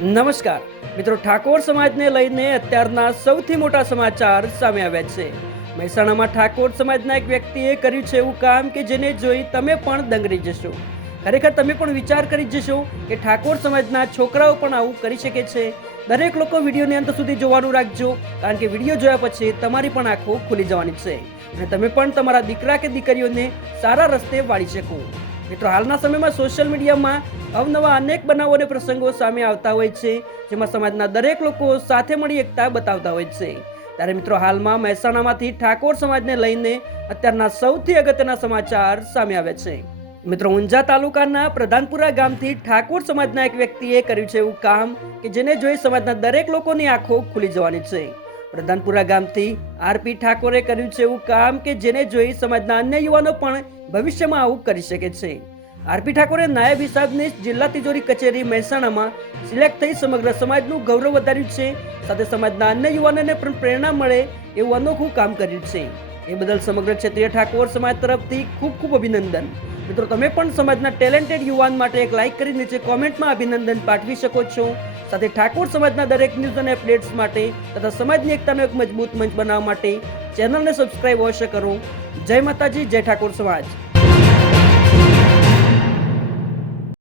નમસ્કાર મિત્રો, ઠાકોર સમાજને લઈને અત્યારના સૌથી મોટા સમાચાર સામે આવ્યા છે. મહેસાણામાં ઠાકોર સમાજના એક વ્યક્તિએ કર્યું છે એવું કામ કે જેને જોઈ તમે પણ દંગ રહી જશો. ખરેખર તમે પણ વિચાર કરી જશો કે ઠાકોર સમાજના છોકરાઓ પણ આવું કરી શકે છે. દરેક લોકો વિડીયોને અંત સુધી જોવાનું રાખજો, કારણ કે વિડીયો જોયા પછી તમારી પણ આંખો ખુલી જવાની છે અને તમે પણ તમારા દીકરા કે દીકરીઓને સારા રસ્તે વાળી શકો. મિત્રો, હાલના સમયમાં સોશિયલ મીડિયામાં અવનવા અનેક બનાવો અને પ્રસંગો સામે આવતા હોય છે, જેમાં સમાજના દરેક લોકો સાથે મળી એકતા બતાવતા હોય છે. ત્યારે મિત્રો, હાલમાં મહેસાણામાંથી ઠાકોર સમાજને લઈને અત્યારના સૌથી અગત્યના સમાચાર સામે આવ્યા છે. મિત્રો, ઊંઝા તાલુકાના પ્રધાનપુરા ગામથી ઠાકોર સમાજના એક વ્યક્તિએ કર્યું છે એવું કામ કે જેને જોઈ સમાજના દરેક લોકોની આંખો ખુલી જવાની છે. પ્રધાનપુરા ગામથી આરપી ઠાકોરે કર્યું છે એવું કામ કે જેને જોઈ સમાજના અન્ય યુવાનો પણ ભવિષ્યમાં આવું કરી શકે છે. આરપી ઠાકોરે નાયબ હિસાબનીશ જિલ્લા તિજોરી કચેરી મહેસાણામાં સિલેક્ટ થઈ સમગ્ર સમાજનું ગૌરવ વધાર્યું છે. સાથે સમાજના અન્ય યુવાનોને પણ પ્રેરણા મળે એવું અનોખું કામ કર્યું છે. એ બદલ સમગ્ર ક્ષેત્રીય ઠાકોર સમાજ તરફથી ખૂબ ખૂબ અભિનંદન. મિત્રો, તમે પણ સમાજના ટેલેન્ટેડ યુવાન માટે એક લાઇક કરી નીચે કોમેન્ટમાં અભિનંદન પાઠવી શકો છો. સાથે ઠાકોર સમાજના દરેક ન્યૂઝ અને અપડેટ્સ માટે તથા સમાજની એકતાનો એક મજબૂત મંચ બનાવવા માટે ચેનલને સબસ્ક્રાઇબ અવશ્ય કરો. જય માતાજી, જય ઠાકોર સમાજ.